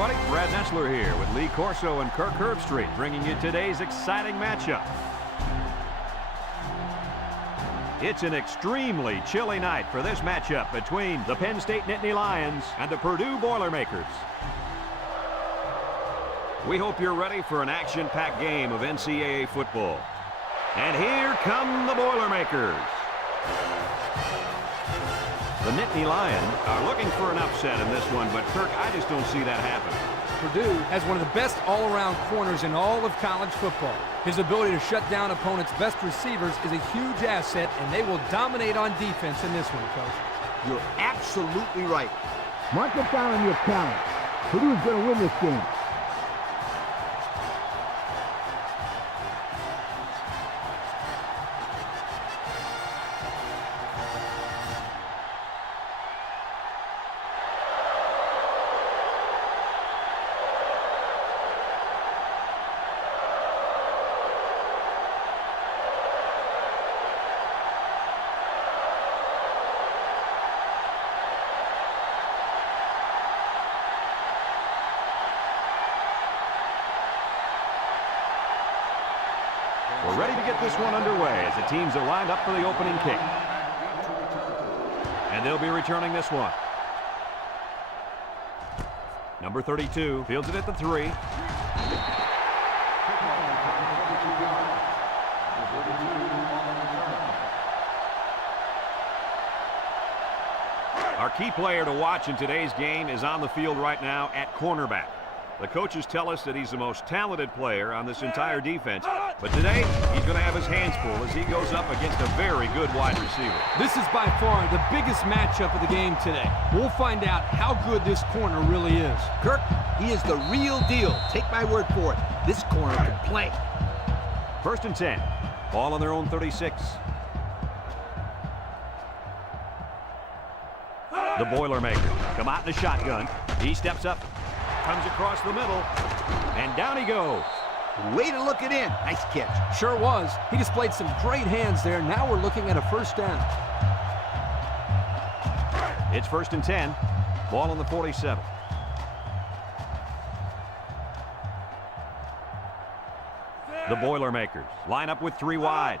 everybody. Brad Nessler here with Lee Corso and Kirk Herbstreit, bringing you today's exciting matchup. It's an extremely chilly night for this matchup between the Penn State Nittany Lions and the Purdue Boilermakers. We hope you're ready for an action-packed game of NCAA football. And here come the Boilermakers. The Nittany Lions are looking for an upset in this one, but Kirk, I just don't see that happening. Purdue has one of the best all-around corners in all of college football. His ability to shut down opponents' best receivers is a huge asset, and they will dominate on defense in this one, Coach. You're absolutely right. Mark it down on your talent. Purdue's going to win this game. We're ready to get this one underway as the teams are lined up for the opening kick. And they'll be returning this one. Number 32 fields it at the 3. Our key player to watch in today's game is on the field right now at cornerback. The coaches tell us that he's the most talented player on this entire defense, but today he's going to have his hands full as he goes up against a very good wide receiver. This is by far the biggest matchup of the game today. We'll find out how good this corner really is. Kirk, he is the real deal. Take my word for it. This corner can play. 1st and 10. Ball on their own 36. The Boilermakers come out in the shotgun. He steps up, comes across the middle, and down he goes. Way to look it in. Nice catch. Sure was. He displayed some great hands there. Now we're looking at a 1st down. It's 1st and 10. Ball on the 47. The Boilermakers line up with 3 wide.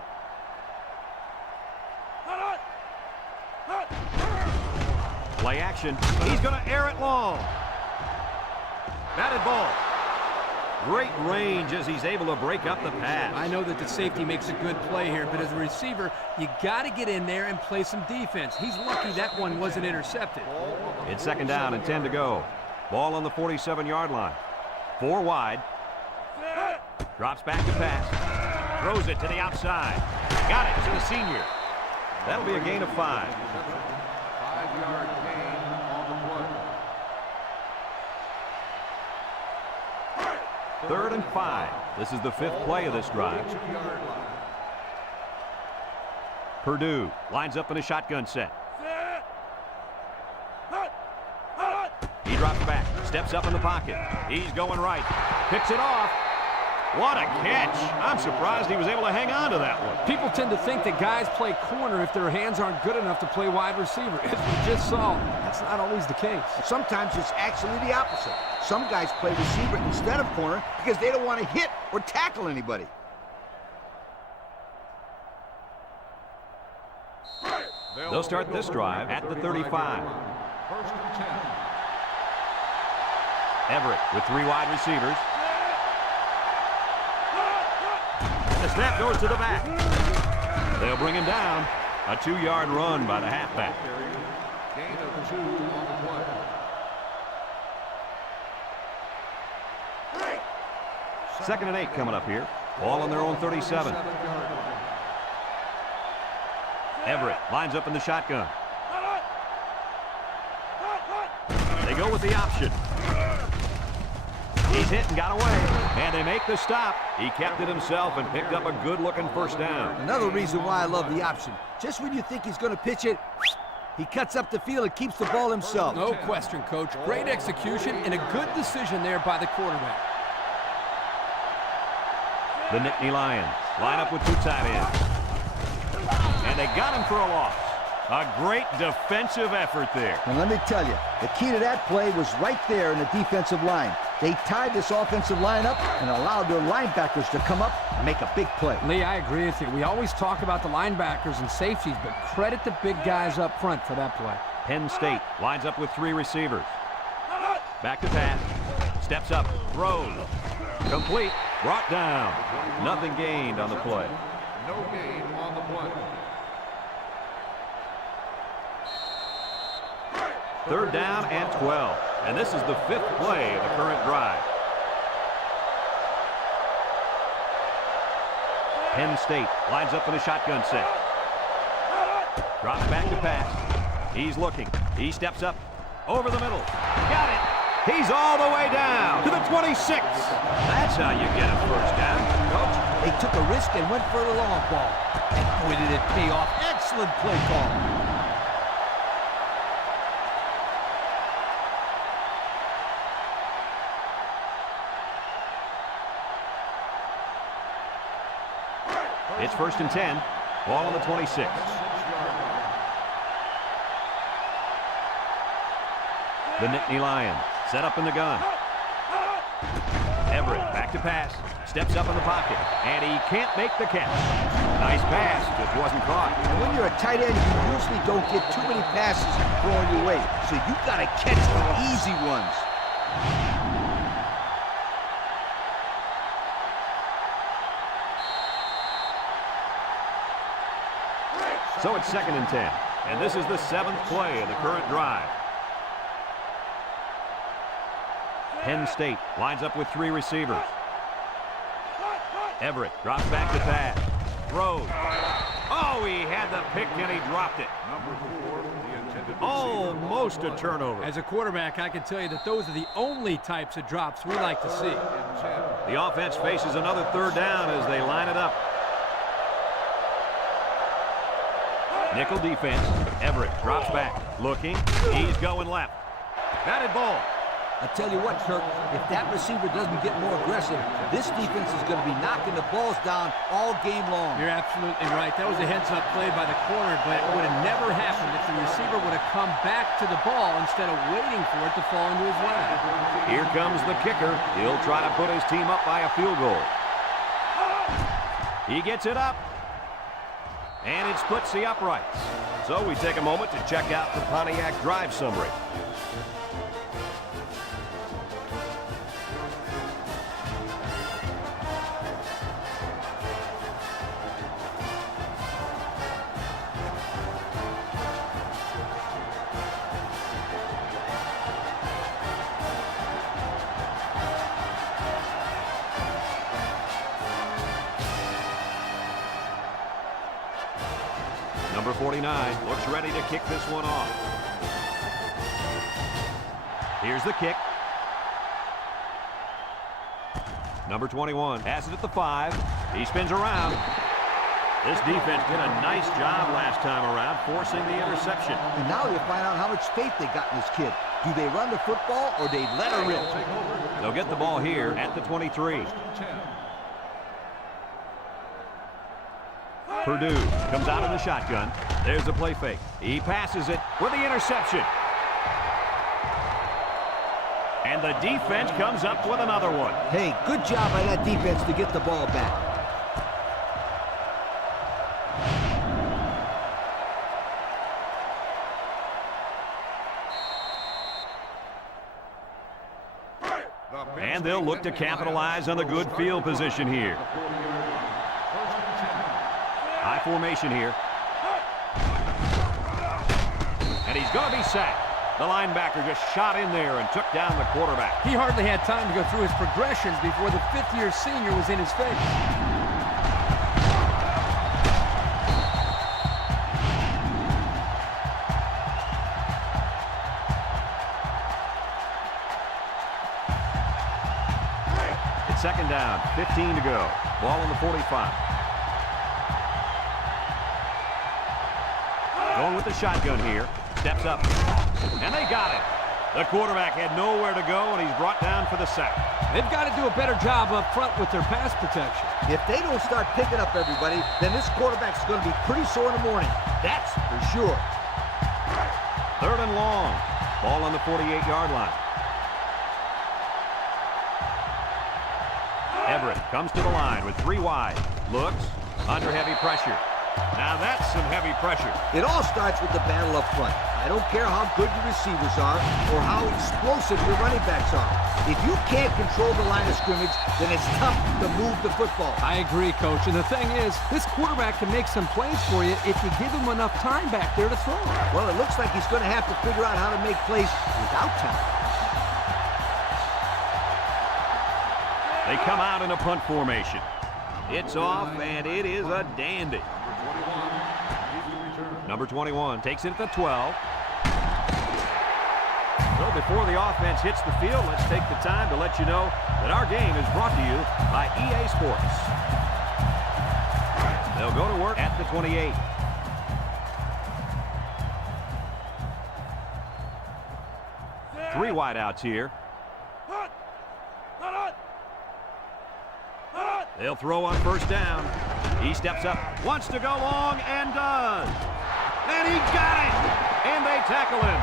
Play action. He's going to air it long. Batted ball. Great range as he's able to break up the pass. I know that the safety makes a good play here, but as a receiver, you got to get in there and play some defense. He's lucky that one wasn't intercepted. It's 2nd down and 10 to go. Ball on the 47-yard line. 4 wide. Drops back to pass. Throws it to the outside. Got it to the senior. That'll be a gain of 5. 5-yard gain on the play. 3rd and 5. This is the 5th play of this drive. Purdue lines up in a shotgun set. He drops back, steps up in the pocket. He's going right, picks it off. What a catch. I'm surprised he was able to hang on to that one. People tend to think that guys play corner if their hands aren't good enough to play wide receiver. As we just saw, that's not always the case. Sometimes it's actually the opposite. Some guys play receiver instead of corner because they don't want to hit or tackle anybody. They'll start this drive at the 35. 1st and 10. Everett with 3 wide receivers. The snap goes to the back. They'll bring him down. A 2-yard run by the halfback. Gain of 2 on the play. 2nd and 8 coming up here. Ball on their own 37. Everett lines up in the shotgun. They go with the option. He's hit and got away, and they make the stop. He kept it himself and picked up a good-looking 1st down. Another reason why I love the option. Just when you think he's going to pitch it, he cuts up the field and keeps the ball himself. No question, Coach. Great execution and a good decision there by the quarterback. The Nittany Lions line up with 2 tight ends. And they got him for a loss. A great defensive effort there. And let me tell you, the key to that play was right there in the defensive line. They tied this offensive line up and allowed their linebackers to come up and make a big play. Lee, I agree with you. We always talk about the linebackers and safeties, but credit the big guys up front for that play. Penn State lines up with 3 receivers. Back to pass. Steps up. Throws. Complete. Brought down. Nothing gained on the play. No gain on the play. 3rd down and 12. And this is the 5th play of the current drive. Penn State lines up in a shotgun set. Drops back to pass. He's looking. He steps up. Over the middle. Got it. He's all the way down to the 26. That's how you get a 1st down. Coach, they took a risk and went for the long ball. And boy, did it pay off. Excellent play call. It's 1st and 10. Ball on the 26. The Nittany Lions set up in the gun. Everett back to pass. Steps up in the pocket. And he can't make the catch. Nice pass. Just wasn't caught. And when you're a tight end, you usually don't get too many passes thrown your way. So you got to catch the easy ones. So it's 2nd and 10. And this is the 7th play of the current drive. Penn State lines up with 3 receivers. Everett drops back to pass. Throws. Oh, he had the pick and he dropped it. Number 4, the intended receiver. Almost a turnover. As a quarterback, I can tell you that those are the only types of drops we like to see. The offense faces another 3rd down as they line it up. Nickel defense. Everett drops back. Looking. He's going left. Batted ball. I tell you what, Kirk, if that receiver doesn't get more aggressive, this defense is going to be knocking the balls down all game long. You're absolutely right. That was a heads-up play by the corner, but it would have never happened if the receiver would have come back to the ball instead of waiting for it to fall into his lap. Here comes the kicker. He'll try to put his team up by a field goal. He gets it up. And it splits the uprights. So we take a moment to check out the Pontiac drive summary. Number 49 looks ready to kick this one off. Here's the kick. Number 21 has it at the 5. He spins around. This defense did a nice job last time around, forcing the interception. And now you find out how much faith they got in this kid. Do they run the football or they let her rip? They'll get the ball here at the 23. Purdue comes out in the shotgun. There's a play fake. He passes it with the interception. And the defense comes up with another one. Hey, good job by that defense to get the ball back. And they'll look to capitalize on the good field position here. High formation here. And he's going to be sacked. The linebacker just shot in there and took down the quarterback. He hardly had time to go through his progressions before the 5th-year senior was in his face. It's 2nd down, 15 to go. Ball on the 45. Going with the shotgun here. Steps up. And they got it. The quarterback had nowhere to go, and he's brought down for the sack. They've got to do a better job up front with their pass protection. If they don't start picking up everybody, then this quarterback's going to be pretty sore in the morning. That's for sure. 3rd and long. Ball on the 48-yard line. Everett comes to the line with 3 wide. Looks, under heavy pressure. Now that's some heavy pressure. It all starts with the battle up front. I don't care how good your receivers are or how explosive your running backs are. If you can't control the line of scrimmage, then it's tough to move the football. I agree, Coach. And the thing is, this quarterback can make some plays for you if you give him enough time back there to throw. Well, it looks like he's going to have to figure out how to make plays without time. They come out in a punt formation. It's off, and it is a dandy. Number 21 takes it at the 12. So before the offense hits the field, let's take the time to let you know that our game is brought to you by EA Sports. They'll go to work at the 28. Three wideouts here. They'll throw on 1st down. He steps up, wants to go long, and does. And he got it! And they tackle him.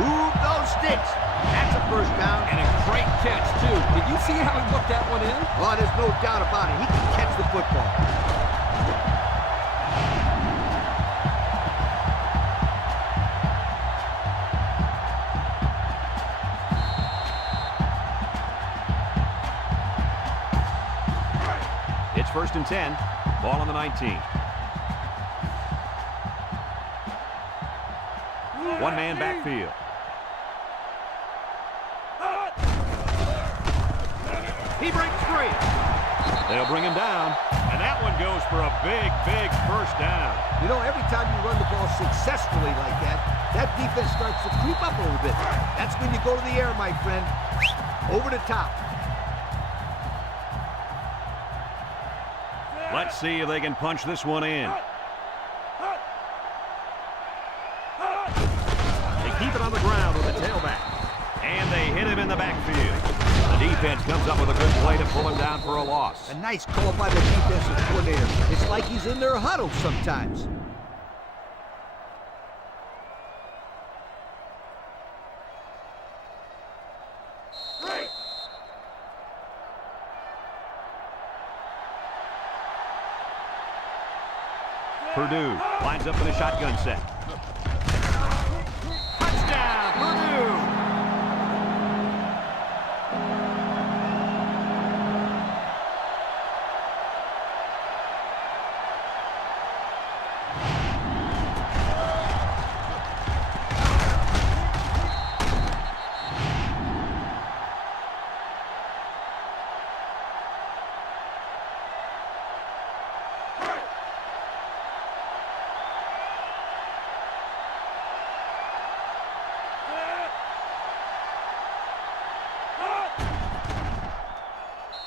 Move those sticks. That's a 1st down. And a great catch, too. Did you see how he looked that one in? Oh, there's no doubt about it. He can catch the football. It's 1st and 10. Ball on the 19. One-man backfield. He breaks free. They'll bring him down, and that one goes for a big, big 1st down. You know, every time you run the ball successfully like that, that defense starts to creep up a little bit. That's when you go to the air, my friend. Over the top. Let's see if they can punch this one in. They keep it on the ground with the tailback. And they hit him in the backfield. The defense comes up with a good play to pull him down for a loss. A nice call by the defensive coordinator. It's like he's in their huddle sometimes. Purdue lines up in a shotgun set. Touchdown, Purdue!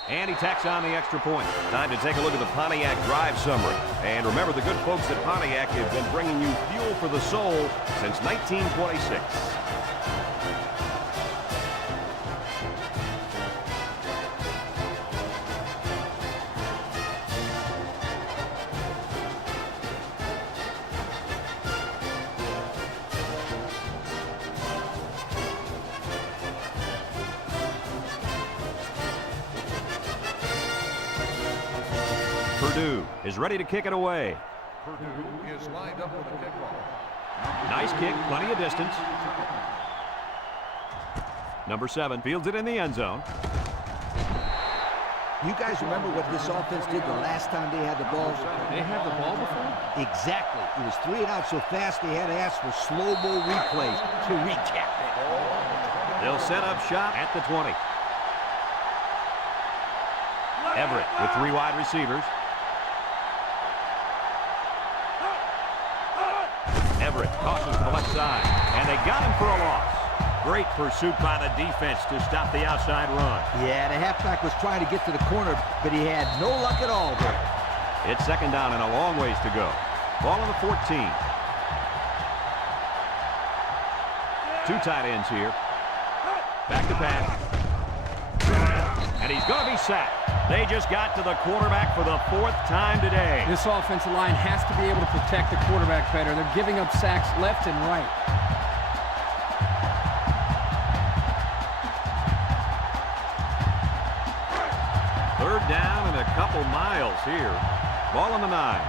And he tacks on the extra point. Time to take a look at the Pontiac drive summary. And remember, the good folks at Pontiac have been bringing you fuel for the soul since 1926. Purdue is ready to kick it away. Purdue is lined up with a kickoff. Nice kick, plenty of distance. Number 7 fields it in the end zone. You guys remember what this offense did the last time they had the ball? They had the ball before? Exactly. It was 3 and out so fast they had to ask for slow-mo replays to recap it. They'll set up shop at the 20. Everett with 3 wide receivers. Everett tosses to the left side, and they got him for a loss. Great pursuit by the defense to stop the outside run. Yeah, the halfback was trying to get to the corner, but he had no luck at all there. It's 2nd down and a long ways to go. Ball on the 14. 2 tight ends here. Back to pass. And he's going to be sacked. They just got to the quarterback for the 4th time today. This offensive line has to be able to protect the quarterback better. They're giving up sacks left and right. couple miles here. Ball on the 9.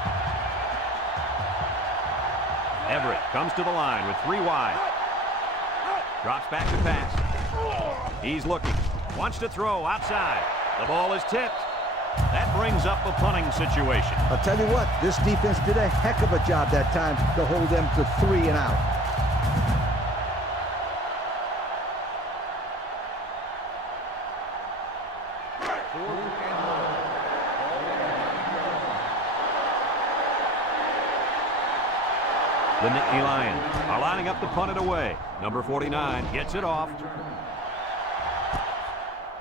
Everett comes to the line with 3 wide. Drops back to pass. He's looking. Wants to throw outside. The ball is tipped. That brings up a punting situation. I'll tell you what, this defense did a heck of a job that time to hold them to 3 and out. The Nittany Lions are lining up to punt it away. Number 49 gets it off.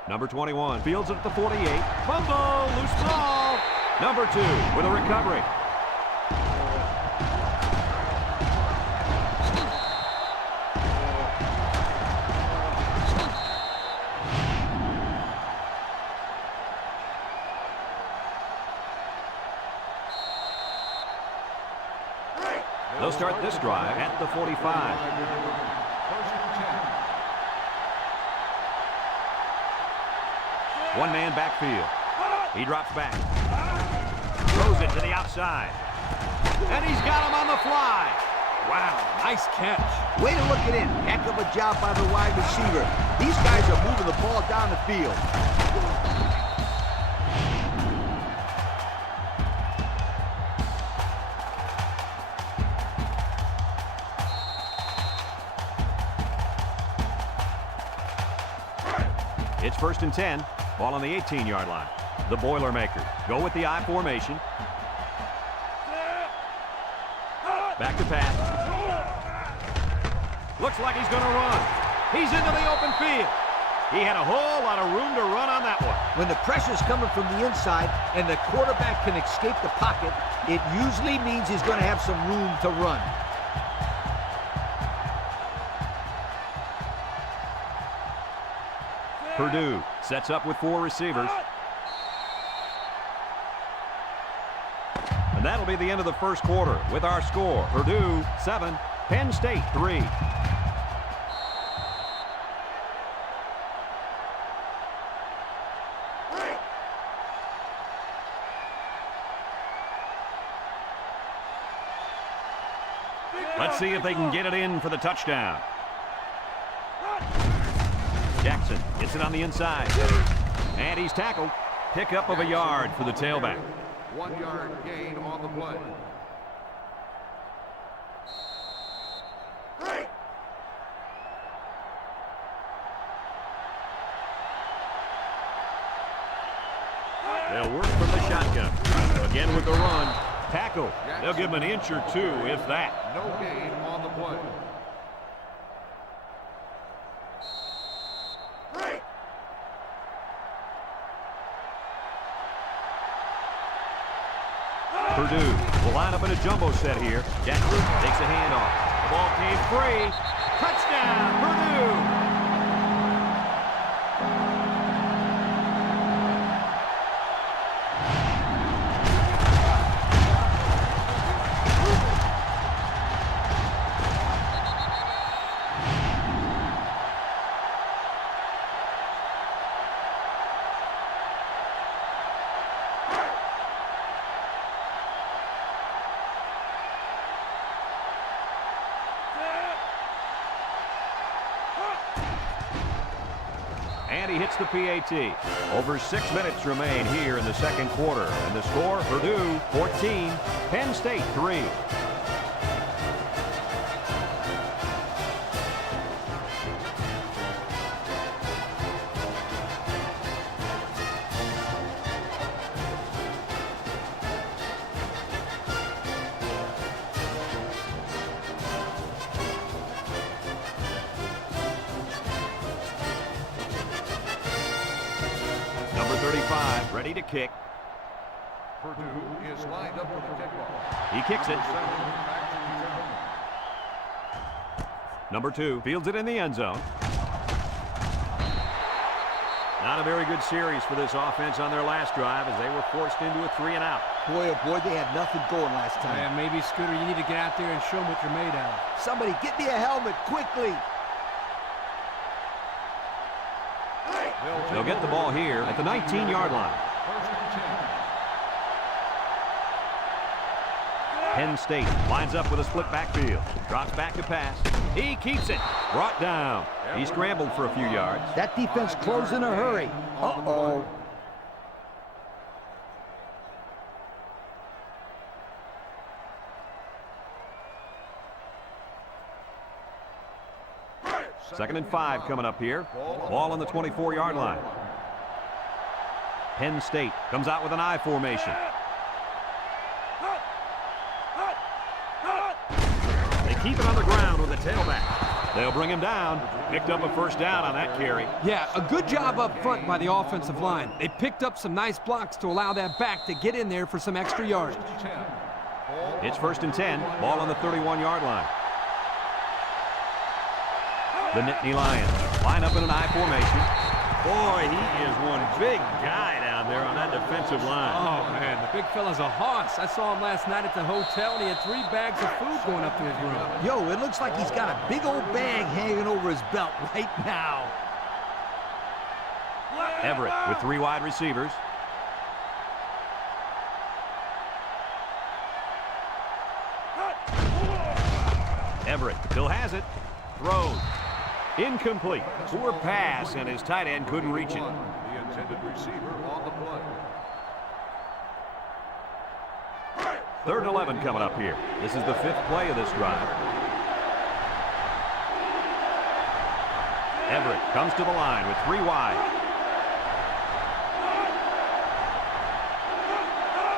Number 21 fields it at the 48. Fumble, loose ball. Number 2 with a recovery. They'll start this drive at the 45. One-man backfield. He drops back. Throws it to the outside. And he's got him on the fly. Wow, nice catch. Way to look it in. Heck of a job by the wide receiver. These guys are moving the ball down the field. It's 1st and 10. Ball on the 18-yard line. The Boilermakers go with the I formation. Back to pass. Looks like he's going to run. He's into the open field. He had a whole lot of room to run on that one. When the pressure's coming from the inside and the quarterback can escape the pocket, it usually means he's going to have some room to run. Purdue sets up with 4 receivers. And that'll be the end of the first quarter with our score. Purdue 7, Penn State 3. Let's see if they can get it in for the touchdown. Jackson gets it on the inside. And he's tackled. Pickup of a yard for the tailback. 1-yard gain on the play. They'll work from the shotgun. Again with the run. Tackle. They'll give him an inch or 2, if that. No gain on the play. Purdue will line up in a jumbo set here. Jackson takes a handoff. The ball came free. Touchdown, Purdue! And he hits the PAT. Over 6 minutes remain here in the second quarter. And the score, Purdue 14, Penn State 3. Number 35, ready to kick. Purdue is lined up for the kickoff. He kicks it. Number 2 fields it in the end zone. Not a very good series for this offense on their last drive as they were forced into a 3 and out. Boy, oh boy, they had nothing going last time. Yeah, maybe, Scooter, you need to get out there and show them what you're made out of. Somebody get me a helmet quickly. They'll get the ball here at the 19-yard line. 1st and 10. Penn State lines up with a split backfield. Drops back to pass. He keeps it. Brought down. He scrambled for a few yards. That defense closed in a hurry. Uh-oh. Second and 5 coming up here. Ball on the 24-yard line. Penn State comes out with an I formation. They keep it on the ground with the tailback. They'll bring him down. Picked up a first down on that carry. Yeah, a good job up front by the offensive line. They picked up some nice blocks to allow that back to get in there for some extra yardage. It's first and 10. Ball on the 31-yard line. The Nittany Lions line up in an I formation. Boy, he is one big guy down there on that defensive line. Oh, man, the big fella's a hoss. I saw him last night at the hotel, and he had 3 bags of food going up to his room. Yo, it looks like he's got a big old bag hanging over his belt right now. Everett with 3 wide receivers. Everett still has it. Throws. Incomplete. Poor pass, and his tight end couldn't reach it. The intended receiver on the play. Third and 11 coming up here. This is the 5th play of this drive. Everett comes to the line with 3 wide.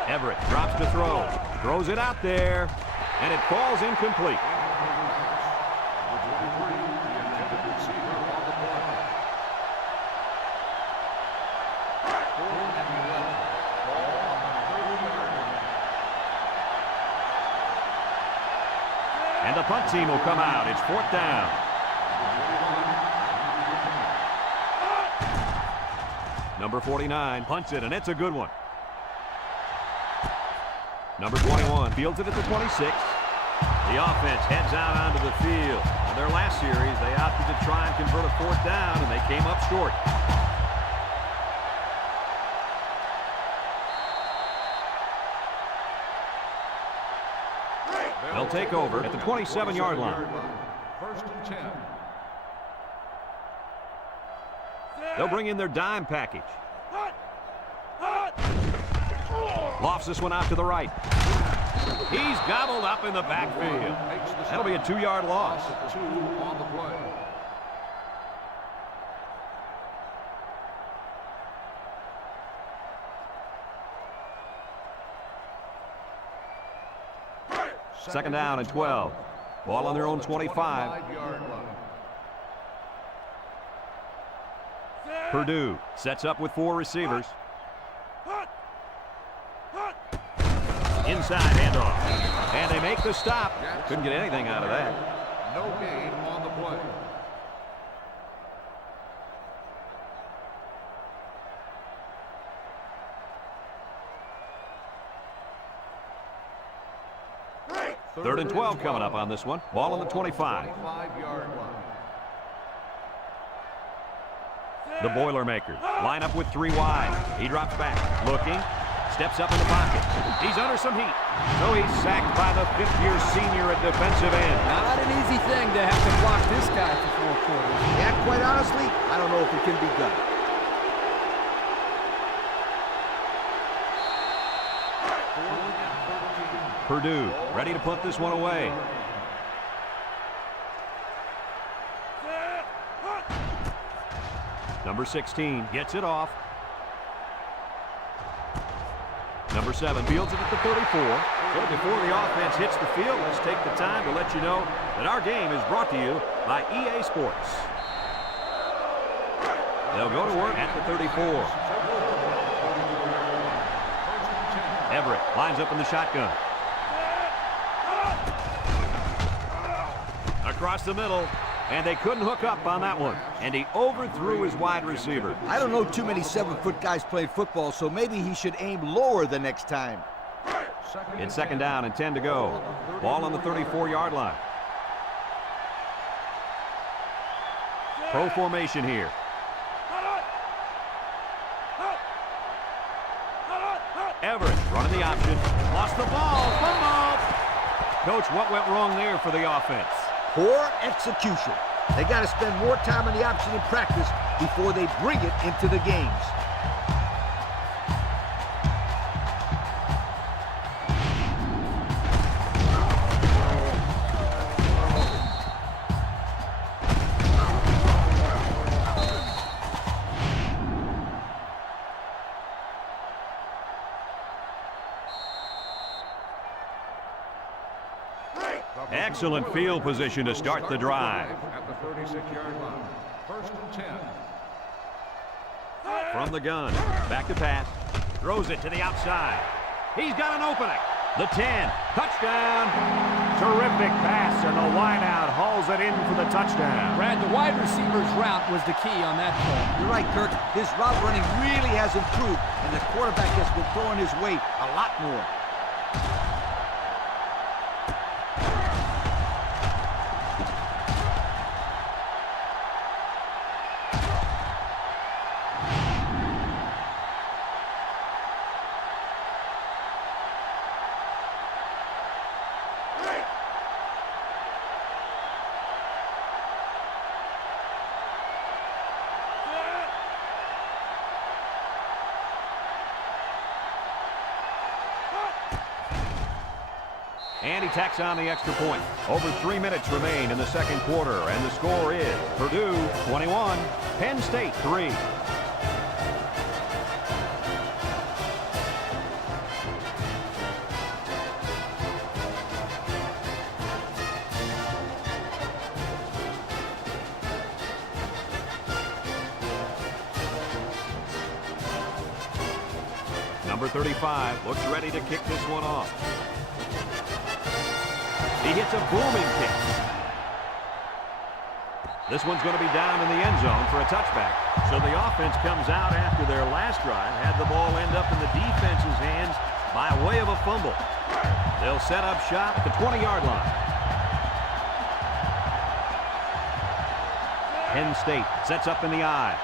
Everett drops to throw. Throws it out there, and it falls incomplete. And the punt team will come out. It's 4th down. Number 49 punts it, and it's a good one. Number 21 fields it at the 26. The offense heads out onto the field. In their last series, they opted to try and convert a 4th down, and they came up short. They'll take over at the 27-yard line. First and 10. They'll bring in their dime package. Lofts this one out to the right. He's gobbled up in the backfield. That'll be a 2-yard loss. 2 on the play. Second down and 12. Ball on their own 25. Purdue sets up with 4 receivers. Inside handoff. And they make the stop. Couldn't get anything out of that. No gain on the play. Third and 12 coming up on this one. Ball on the 25. 25-yard line. The Boilermakers line up with 3 wide. He drops back, looking, steps up in the pocket. He's under some heat. So he's sacked by the 5th-year senior at defensive end. Not an easy thing to have to block this guy for 4 quarters. Yeah, quite honestly, I don't know if it can be done. Purdue ready to put this one away. Number 16 gets it off. Number 7 fields it at the 34. So before the offense hits the field, let's take the time to let you know that our game is brought to you by EA Sports. They'll go to work at the 34. Everett lines up in the shotgun. Across the middle, and they couldn't hook up on that one. And he overthrew his wide receiver. I don't know too many 7-foot guys playing football, so maybe he should aim lower the next time. It's second down and 10 to go. Ball on the 34-yard line. Pro formation here. Everett running the option. Lost the ball. Fumble. Coach, what went wrong there for the offense? Poor execution. They got to spend more time on the option in practice before they bring it into the games. Excellent field position to start the drive. At the 36-yard line. First and 10. From the gun, back to pass. Throws it to the outside. He's got an opening. The 10, touchdown. Terrific pass, and the wideout hauls it in for the touchdown. Brad, the wide receiver's route was the key on that play. You're right, Kirk. His route running really has improved, and the quarterback has been throwing his way a lot more. And he tacks on the extra point. Over 3 minutes remain in the second quarter, and the score is Purdue 21, Penn State 3. Number 35 looks ready to kick this one off. He hits a booming kick. This one's going to be down in the end zone for a touchback. So the offense comes out after their last drive, had the ball end up in the defense's hands by way of a fumble. They'll set up shop at the 20-yard line. Penn State sets up in the I.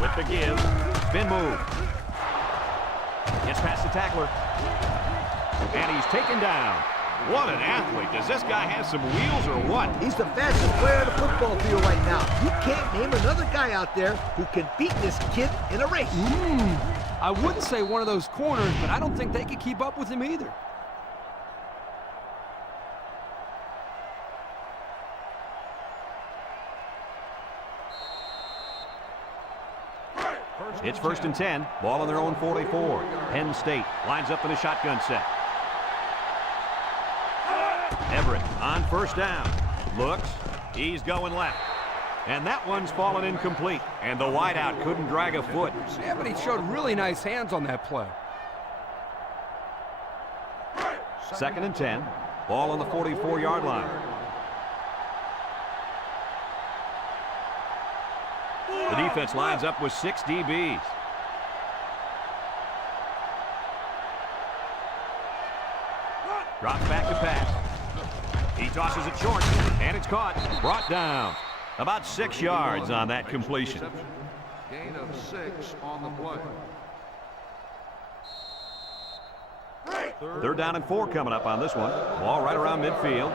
With the give, spin move. Gets past the tackler. And he's taken down. What an athlete. Does this guy have some wheels or what? He's the fastest player on the football field right now. You can't name another guy out there who can beat this kid in a race. I wouldn't say one of those corners, but I don't think they could keep up with him either. It's first and 10. Ball on their own 44. Penn State lines up in a shotgun set. Everett on first down. Looks. He's going left. And that one's fallen incomplete. And the wideout couldn't drag a foot. Yeah, but he showed really nice hands on that play. Second and 10. Ball on the 44-yard line. The defense lines up with 6 DBs. Drops back to pass. He tosses it short, and it's caught. Brought down. About 6 yards on that completion. Gain of 6 on the play. Third down and 4 coming up on this one. Ball right around midfield.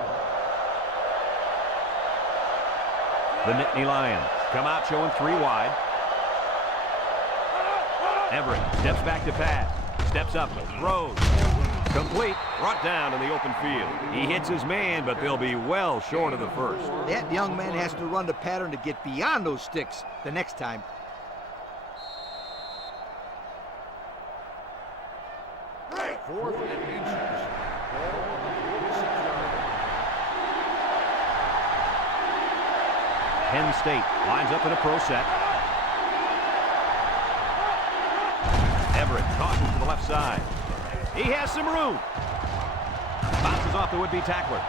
The Nittany Lions come out showing 3 wide. Everett steps back to pass. Steps up, throws. Complete. Brought down in the open field. He hits his man, but they'll be well short of the first. That young man has to run the pattern to get beyond those sticks the next time. Fourth and inches. Ball on the 46-yard line. Penn State lines up in a pro set. Everett tosses to the left side. He has some room. Bounces off the would-be tackler.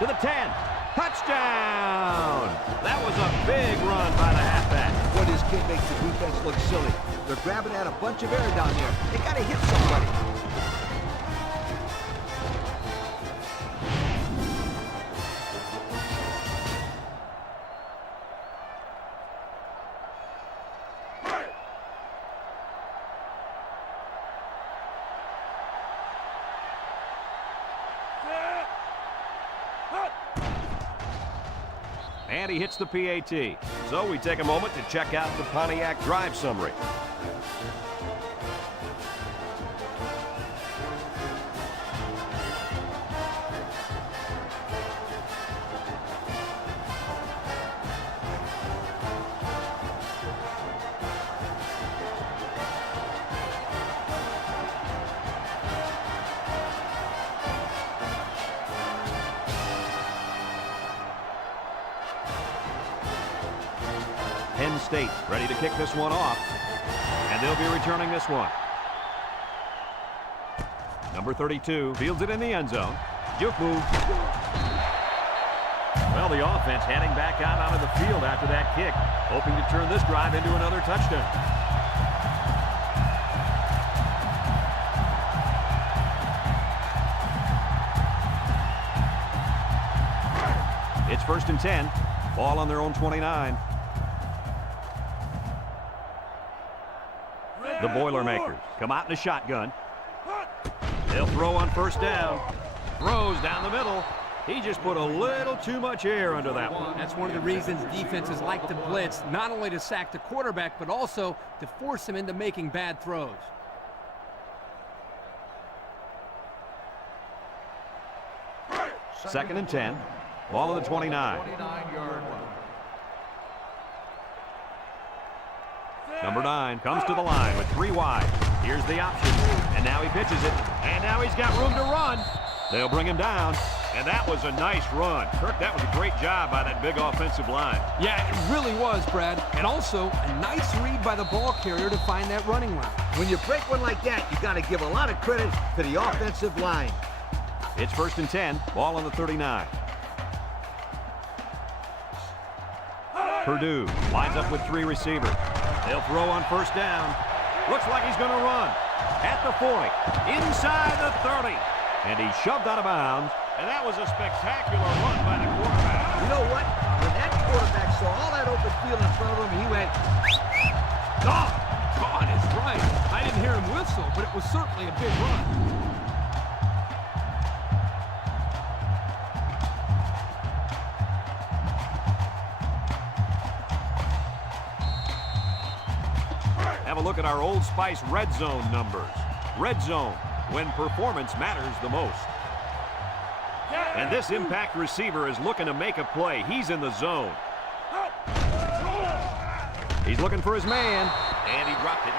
To the 10. Touchdown! That was a big run by the halfback. Boy, this kid makes the defense look silly. They're grabbing at a bunch of air down there. They got to hit somebody. And he hits the PAT. So we take a moment to check out the Pontiac drive summary. Penn State ready to kick this one off. And they'll be returning this one. Number 32 fields it in the end zone. Juke move. Well, the offense heading back out onto the field after that kick, hoping to turn this drive into another touchdown. It's 1st and 10. Ball on their own 29. The Boilermakers come out in a shotgun. They'll throw on 1st down. Throws down the middle. He just put a little too much air under that one. That's one of the reasons defenses like to blitz, not only to sack the quarterback, but also to force him into making bad throws. Second and 10. Ball on the 29. 29-yard line. Number 9 comes to the line with 3 wide. Here's the option. And now he pitches it. And now he's got room to run. They'll bring him down. And that was a nice run. Kirk, that was a great job by that big offensive line. Yeah, it really was, Brad. And also a nice read by the ball carrier to find that running route. When you break one like that, you got to give a lot of credit to the offensive line. It's 1st and 10. Ball on the 39. Purdue lines up with 3 receivers. They'll throw on 1st down. Looks like he's going to run. At the 40. Inside the 30. And he shoved out of bounds. And that was a spectacular run by the quarterback. You know what? When that quarterback saw all that open field in front of him, he went, Gone! Gone is right. I didn't hear him whistle, but it was certainly a big run. Have a look at our Old Spice red zone numbers. Red zone, when performance matters the most. And this impact receiver is looking to make a play. He's in the zone. He's looking for his man, and he dropped it.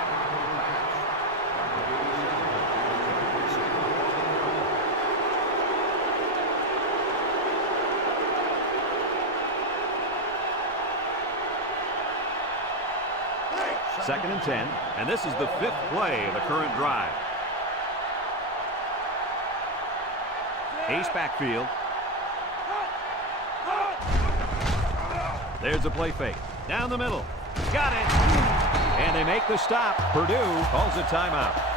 Second and 10, and this is the 5th play of the current drive. Ace backfield. There's the play fake. Down the middle. Got it. And they make the stop. Purdue calls a timeout.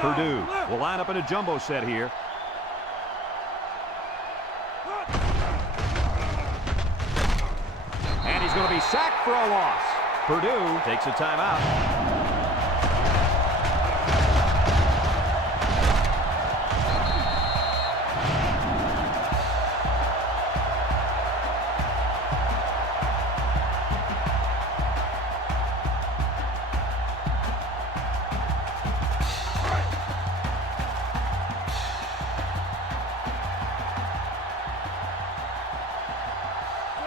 Purdue will line up in a jumbo set here. And he's going to be sacked for a loss. Purdue takes a timeout.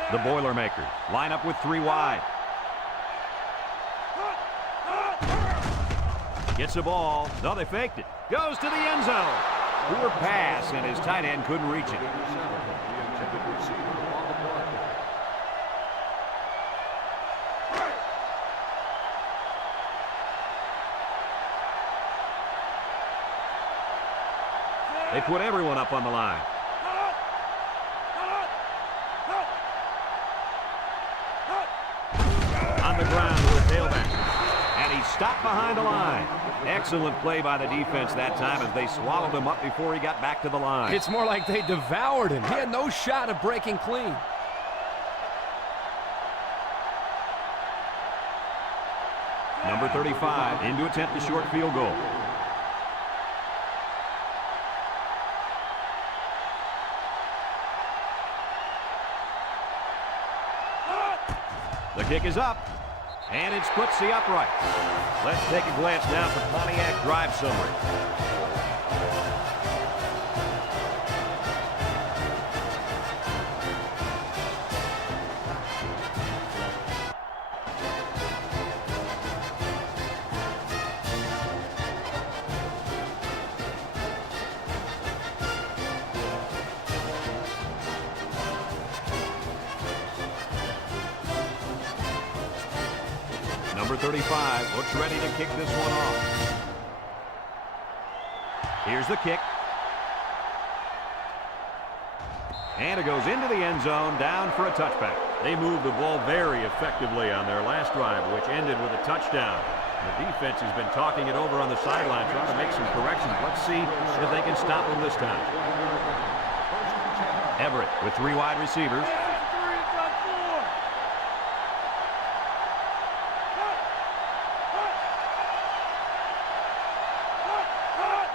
The Boilermakers line up with 3 wide. Gets the ball. No, they faked it. Goes to the end zone. Poor pass, and his tight end couldn't reach it. They put everyone up on the line. On the ground with the tailback. And he stopped behind the line. Excellent play by the defense that time as they swallowed him up before he got back to the line. It's more like they devoured him. He had no shot of breaking clean. Number 35 in to attempt the short field goal. The kick is up, and it splits the upright. Let's take a glance now at the Pontiac drive summary. Number 35 looks ready to kick this one off. Here's the kick. And it goes into the end zone, down for a touchback. They moved the ball very effectively on their last drive, which ended with a touchdown. The defense has been talking it over on the sideline, trying to make some corrections. Let's see if they can stop them this time. Everett with 3 wide receivers.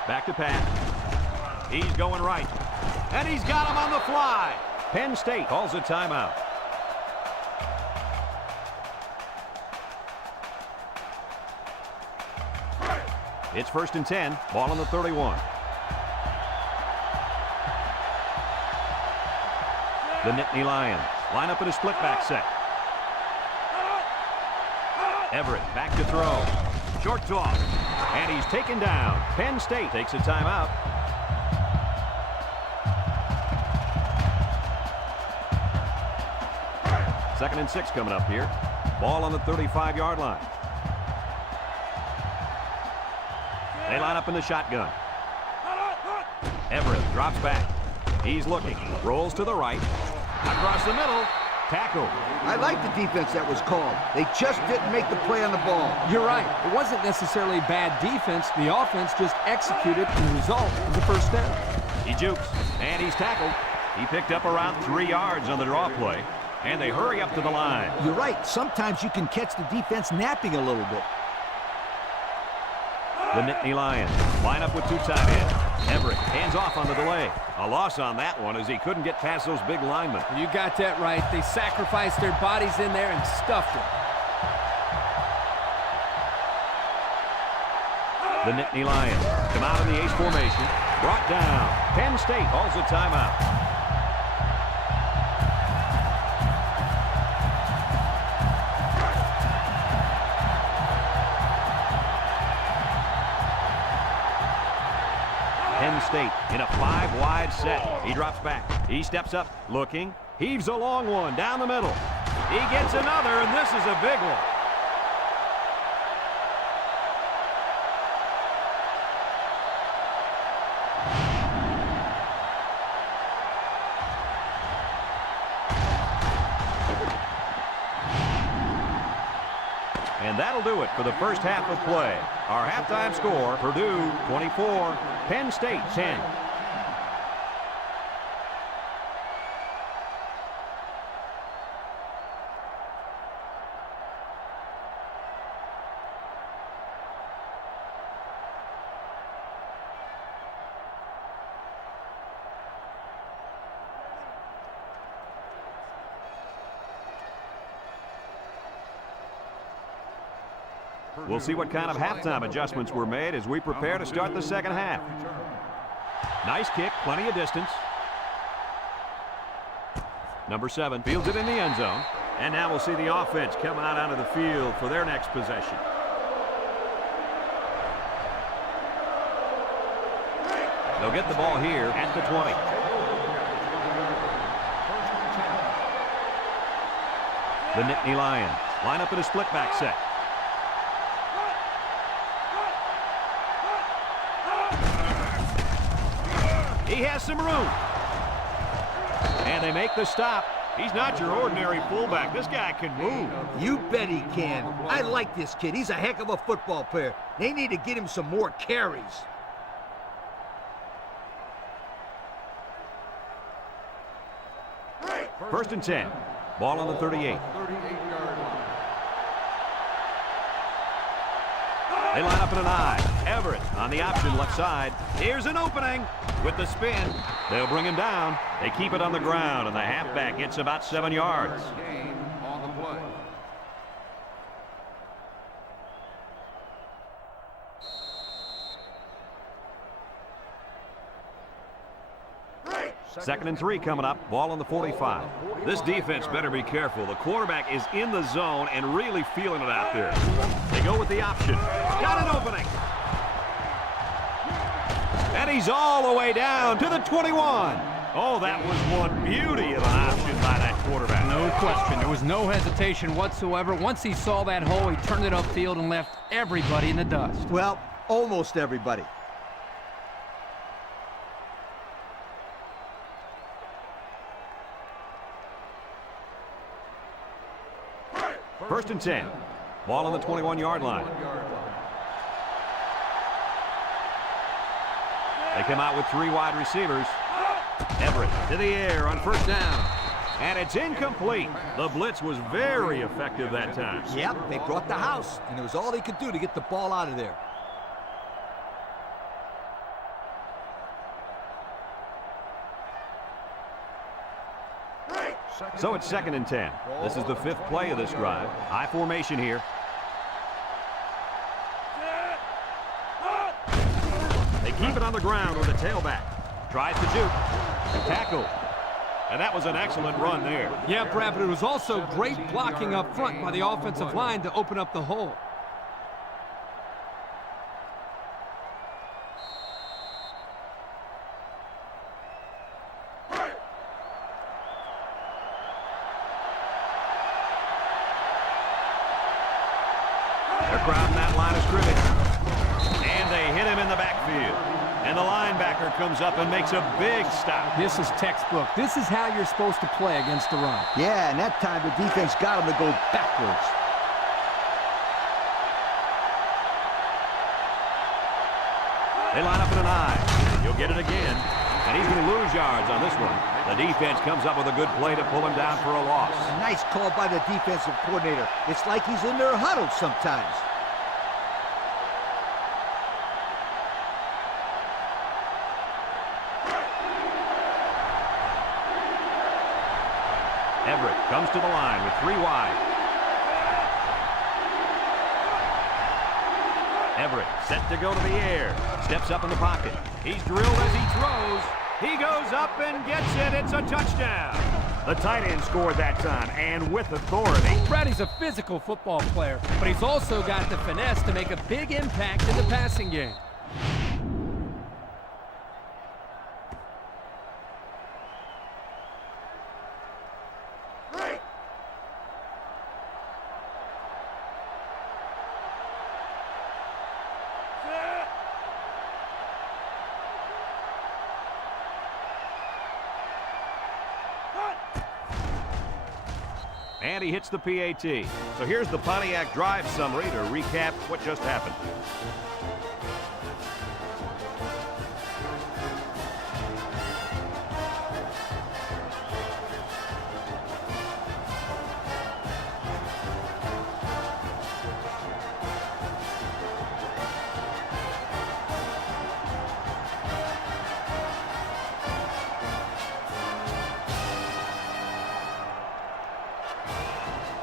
Back to pass. He's going right. And he's got him on the fly. Penn State calls a timeout. It's 1st and 10. Ball on the 31. The Nittany Lions line up in a split back set. Everett back to throw. Short toss. And he's taken down. Penn State takes a timeout. Second and 6 coming up here. Ball on the 35-yard line. They line up in the shotgun. Everett drops back. He's looking. Rolls to the right. Across the middle. Tackle. I like the defense that was called. They just didn't make the play on the ball. You're right. It wasn't necessarily bad defense. The offense just executed, and the result was a first down. He jukes, and he's tackled. He picked up around 3 yards on the draw play, and they hurry up to the line. You're right. Sometimes you can catch the defense napping a little bit. The Nittany Lions line up with 2 tight ends. Everett hands off on the delay. A loss on that one as he couldn't get past those big linemen. You got that right. They sacrificed their bodies in there and stuffed it. The Nittany Lions come out in the ace formation. Brought down. Penn State calls a timeout. Penn State in a 5-wide set. He drops back. He steps up, looking. Heaves a long one down the middle. He gets another, and this is a big one. And that'll do it for the first half of play. Our halftime score, Purdue 24, Penn State 10. We'll see what kind of halftime adjustments were made as we prepare to start the second half. Nice kick, plenty of distance. Number 7 fields it in the end zone. And now we'll see the offense come out onto the field for their next possession. They'll get the ball here at the 20. The Nittany Lions line up in a split back set. He has some room. And they make the stop. He's not your ordinary fullback. This guy can move. You bet he can. I like this kid. He's a heck of a football player. They need to get him some more carries. First and 10. Ball on the 38. 38-yard line. They line up in an I. Everett on the option left side. Here's an opening with the spin. They'll bring him down. They keep it on the ground, and the halfback gets about 7 yards. Game on the play. Second and 3 coming up. Ball on the 45. This defense better be careful. The quarterback is in the zone and really feeling it out there. They go with the option. Got an opening. And he's all the way down to the 21. Oh, that was one beauty of an option by that quarterback. No question. There was no hesitation whatsoever. Once he saw that hole, he turned it upfield and left everybody in the dust. Well, almost everybody. First and 10. Ball on the 21-yard line. They come out with 3 wide receivers. Everett to the air on first down. And it's incomplete. The blitz was very effective that time. Yep, they brought the house, and it was all they could do to get the ball out of there. So it's second and 10. This is the 5th play of this drive. High formation here. They keep it on the ground with the tailback. Tries to juke. Tackle. And that was an excellent run there. Yeah, Brad, but it was also great blocking up front by the offensive line to open up the hole. They're crowding that line of scrimmage. And they hit him in the backfield. And the linebacker comes up and makes a big stop. This is textbook. This is how you're supposed to play against the run. Yeah, and that time the defense got him to go backwards. They line up in an I. He'll get it again. And he's going to lose yards on this one. The defense comes up with a good play to pull him down for a loss. A nice call by the defensive coordinator. It's like he's in their huddle sometimes. Everett comes to the line with 3 wide. Everett set to go to the air. Steps up in the pocket. He's drilled as he throws. He goes up and gets it. It's a touchdown. The tight end scored that time, and with authority. Brady's a physical football player, but he's also got the finesse to make a big impact in the passing game. And he hits the PAT. So here's the Pontiac drive summary to recap what just happened.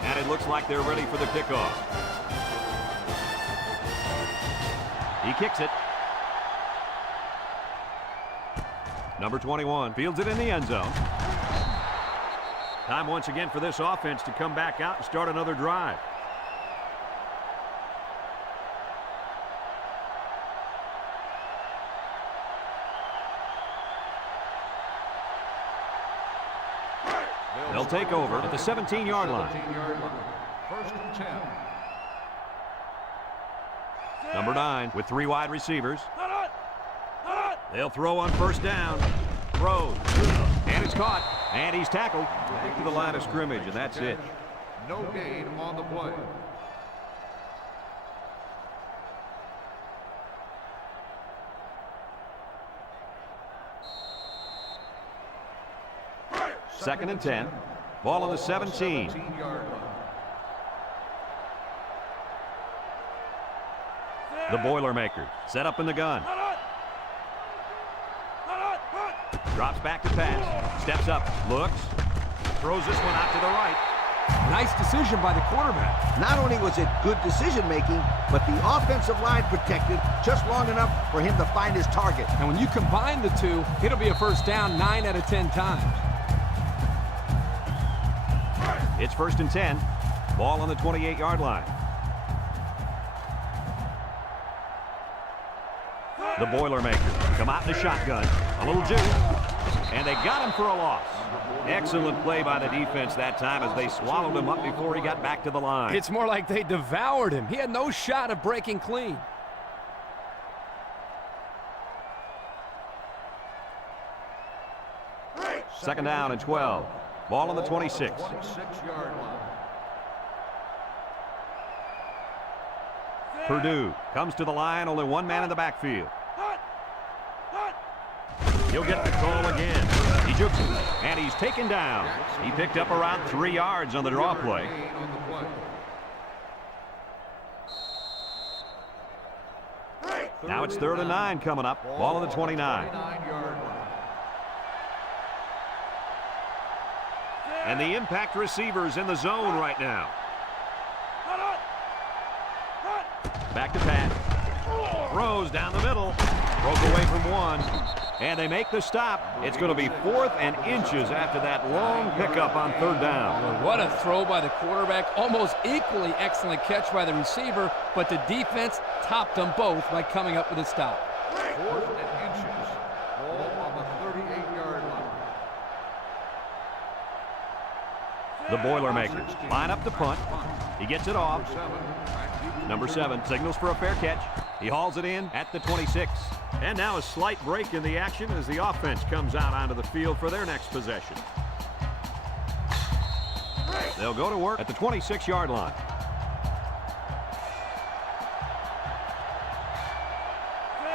And it looks like they're ready for the kickoff. He kicks it. Number 21 fields it in the end zone. Time once again for this offense to come back out and start another drive. They'll take over at the 17-yard line. 17-yard line. First and 10. Number 9 with 3 wide receivers. They'll throw on first down. Throws. And it's caught. And he's tackled back to the line of scrimmage, and that's it. No gain on the play. Second and 10. Ball on the 17. 17-yard line. The Boilermakers set up in the gun. Drops back to pass. Steps up. Looks. Throws this one out to the right. Nice decision by the quarterback. Not only was it good decision-making, but the offensive line protected just long enough for him to find his target. And when you combine the two, it'll be a first down 9 out of 10 times. It's first and 10. Ball on the 28-yard line. The Boilermakers come out in the shotgun. A little juke. And they got him for a loss. Excellent play by the defense that time as they swallowed him up before he got back to the line. It's more like they devoured him. He had no shot of breaking clean. Second down and 12. Ball on the 26. 26-yard line. Purdue comes to the line, only one man in the backfield. He'll get the call again. He jukes him, and he's taken down. He picked up around 3 yards on the draw play. Gain on the play. Now it's 3rd and 9 coming up. Ball on the 29. 29-yard line. And the impact receivers in the zone right now. Back to pass. Throws down the middle. Broke away from one. And they make the stop. It's going to be 4th and inches after that long pickup on 3rd down. Well, what a throw by the quarterback. Almost equally excellent catch by the receiver, but the defense topped them both by coming up with a stop. 4th and inches. Ball on the 38-yard line. The Boilermakers line up to punt. He gets it off. Number 7 signals for a fair catch. He hauls it in at the 26. And now a slight break in the action as the offense comes out onto the field for their next possession. They'll go to work at the 26-yard line.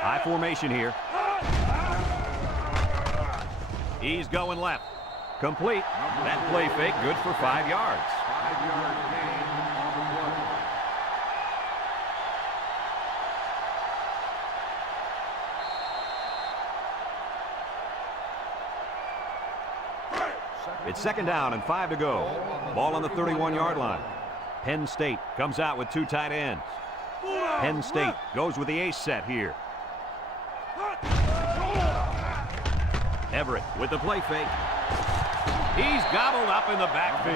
High formation here. He's going left. Complete. That play fake good for 5 yards. 5-yard gain on the play. It's 2nd down and 5 to go. Ball on the 31-yard line. Penn State comes out with 2 tight ends. Penn State goes with the ace set here. Everett with the play fake. He's gobbled up in the backfield.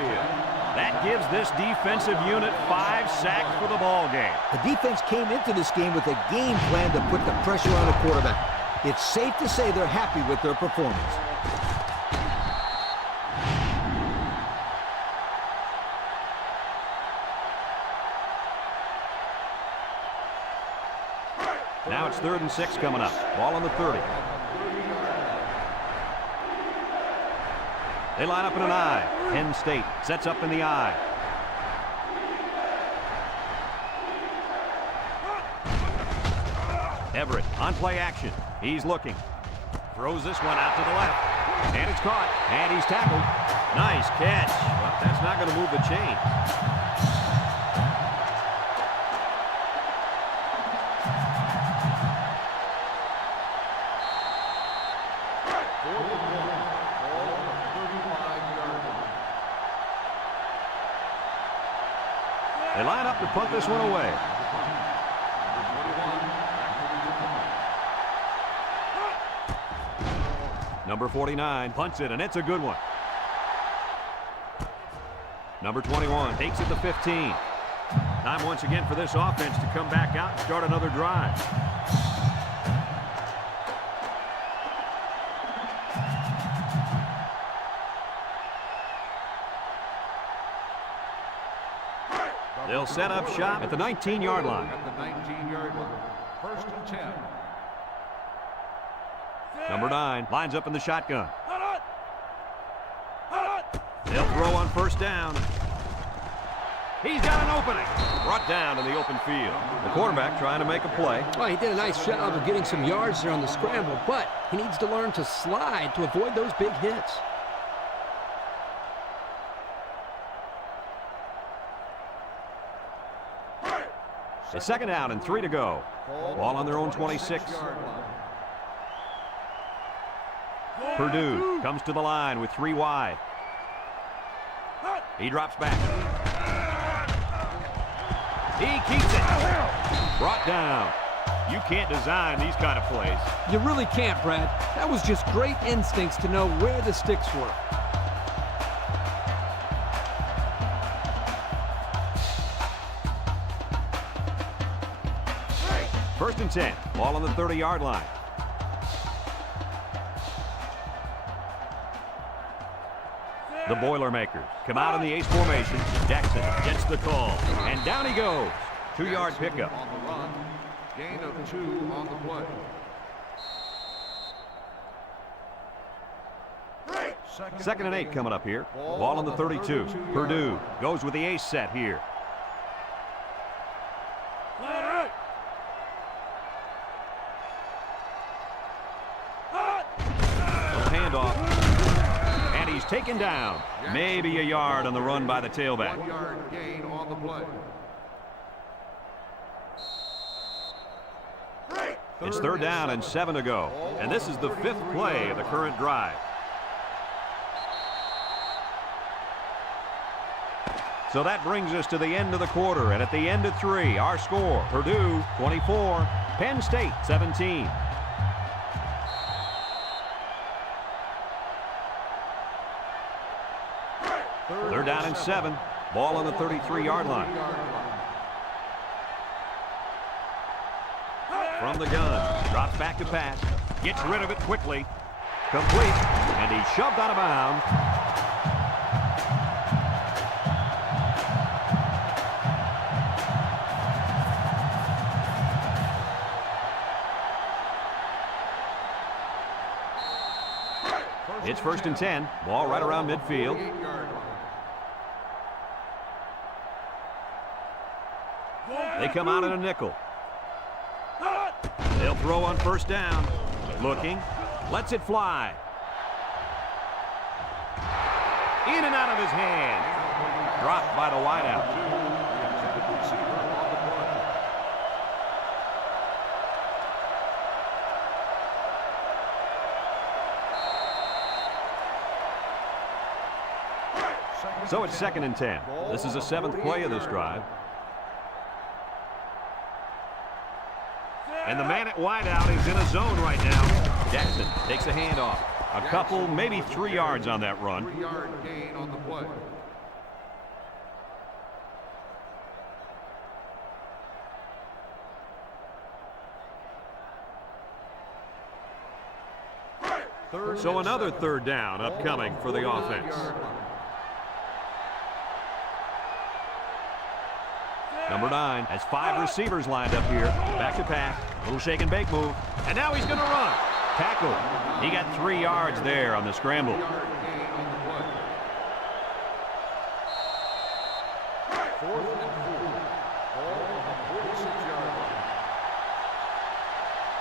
That gives this defensive unit 5 sacks for the ball game. The defense came into this game with a game plan to put the pressure on the quarterback. It's safe to say they're happy with their performance. Now it's 3rd and 6 coming up. Ball on the 30. They line up in an I. Penn State sets up in the I. Everett on play action. He's looking. Throws this one out to the left. And it's caught. And he's tackled. Nice catch. But that's not going to move the chain. They line up to punt this one away. Number 49 punts it, and it's a good one. Number 21 takes it to 15. Time once again for this offense to come back out and start another drive. They'll set up shop at the 19-yard line. At the 19-yard line. 1st and 10. Number 9 lines up in the shotgun. They'll throw on first down. He's got an opening. Brought down in the open field. The quarterback trying to make a play. Well, he did a nice job of getting some yards there on the scramble, but he needs to learn to slide to avoid those big hits. It's second down and 3 to go. Ball on their own 26. Purdue comes to the line with 3 wide. He drops back. He keeps it. Brought down. You can't design these kind of plays. You really can't, Brad. That was just great instincts to know where the sticks were. First and 10. Ball on the 30-yard line. The Boilermakers come out in the ace formation. Jackson gets the call. And down he goes. 2-yard pickup. On the run. Gain of 2 on the play. Second and 8 coming up here. Ball on the 32. Purdue goes with the ace set here. Handoff. And he's taken down. Maybe a yard on the run by the tailback. 1-yard gain on the play. It's third down and 7 to go. And this is the 5th play of the current drive. So that brings us to the end of the quarter. And at the end of 3, our score, Purdue 24, Penn State 17. They're down and 7. Ball on the 33-yard line. From the gun. Drops back to pass. Gets rid of it quickly. Complete. And he's shoved out of bounds. It's first and 10. Ball right around midfield. They come out in a nickel. They'll throw on first down. Looking. Lets it fly. In and out of his hand. Dropped by the wideout. So it's second and 10. This is the 7th play of this drive. And the man at wideout is in a zone right now. Jackson takes a handoff. A couple, maybe 3 yards on that run. 3-yard gain on the play. So another third down upcoming for the offense. Number 9 has 5 receivers lined up here. Back to pass. Little shake and bake move. And now he's going to run. Tackle. He got 3 yards there on the scramble.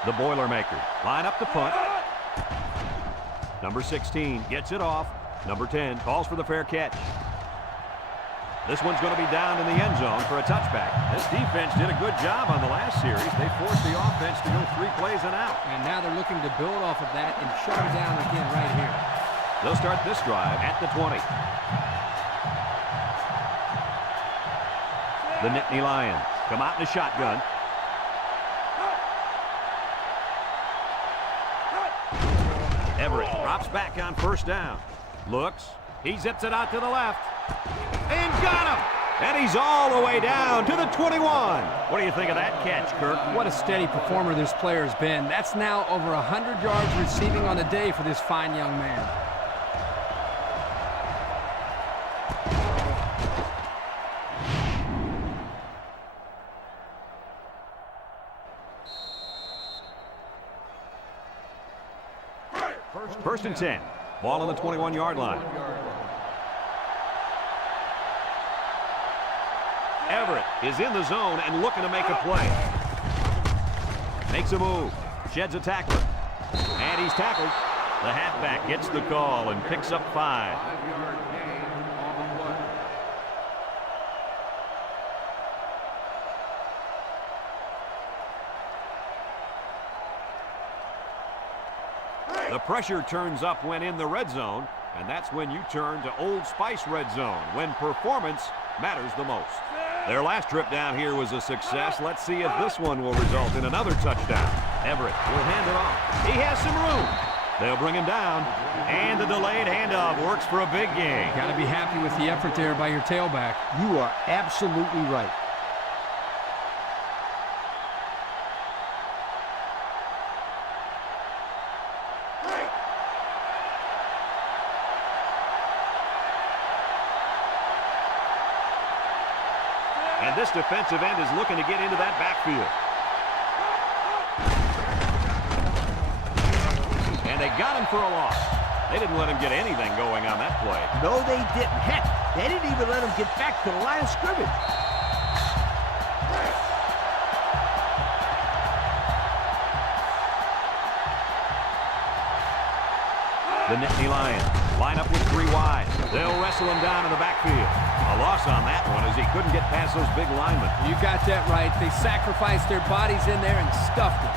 The Boilermakers line up to punt. Number 16 gets it off. Number 10 calls for the fair catch. This one's going to be down in the end zone for a touchback. This defense did a good job on the last series. They forced the offense to go 3 plays and out. And now they're looking to build off of that and shut them down again right here. They'll start this drive at the 20. The Nittany Lions come out in a shotgun. Everett drops back on first down. Looks. He zips it out to the left. And got him! And he's all the way down to the 21. What do you think of that catch, Kirk? What a steady performer this player's been. That's now over 100 yards receiving on the day for this fine young man. First and 10. Ball on the 21-yard line. Everett is in the zone and looking to make a play. Makes a move. Sheds a tackler. And he's tackled. The halfback gets the call and picks up 5. 5-yard gain on the play. The pressure turns up when in the red zone, and that's when you turn to Old Spice red zone, when performance matters the most. Their last trip down here was a success. Let's see if this one will result in another touchdown. Everett will hand it off. He has some room. They'll bring him down, and the delayed handoff works for a big gain. Got to be happy with the effort there by your tailback. You are absolutely right. And this defensive end is looking to get into that backfield. And they got him for a loss. They didn't let him get anything going on that play. No, they didn't. Heck, they didn't even let him get back to the line of scrimmage. The Nittany Lions line up with 3 wide. They'll wrestle him down in the backfield. A loss on that one as he couldn't get past those big linemen. You got that right. They sacrificed their bodies in there and stuffed it.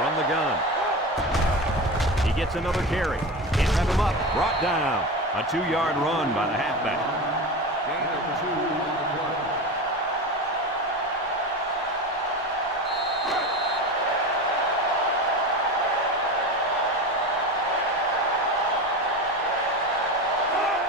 From the gun. He gets another carry. Can't have him up. Brought down. A 2-yard run by the halfback. Gain of 2 on the play.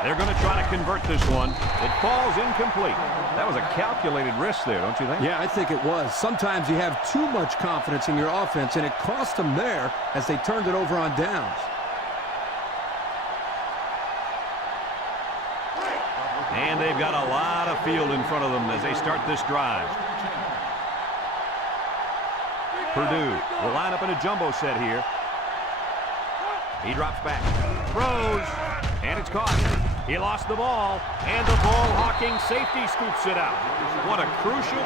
They're going to try to convert this one. It falls incomplete. That was a calculated risk there, don't you think? Yeah, I think it was. Sometimes you have too much confidence in your offense, and it cost them there as they turned it over on downs. And they've got a lot of field in front of them as they start this drive. Purdue will line up in a jumbo set here. He drops back, throws, and it's caught. He lost the ball, and the ball-hawking safety scoops it out. What a crucial